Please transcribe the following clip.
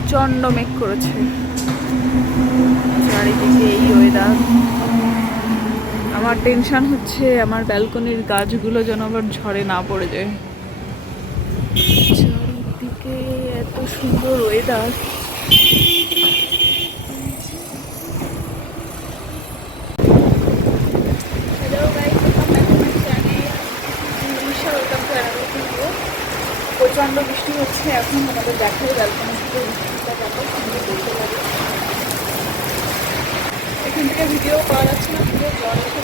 প্রচণ্ড মেঘ করেছে। চারিদিকে এই ওয়েদার আমার টেনশন হচ্ছে, আমার ব্যালকনির গাছগুলো যেন আবার ঝড়ে না পড়ে যায়। চারিদিকে এত সুন্দর ওয়েদার প্রচণ্ড বৃষ্টি হচ্ছে, এখন আমাদের দেখাই ব্যালকনি থেকে বৃষ্টিটা কত সুন্দর দেখতে লাগে এখান থেকে ভিডিও করা যাচ্ছে না, পুরো জল এসে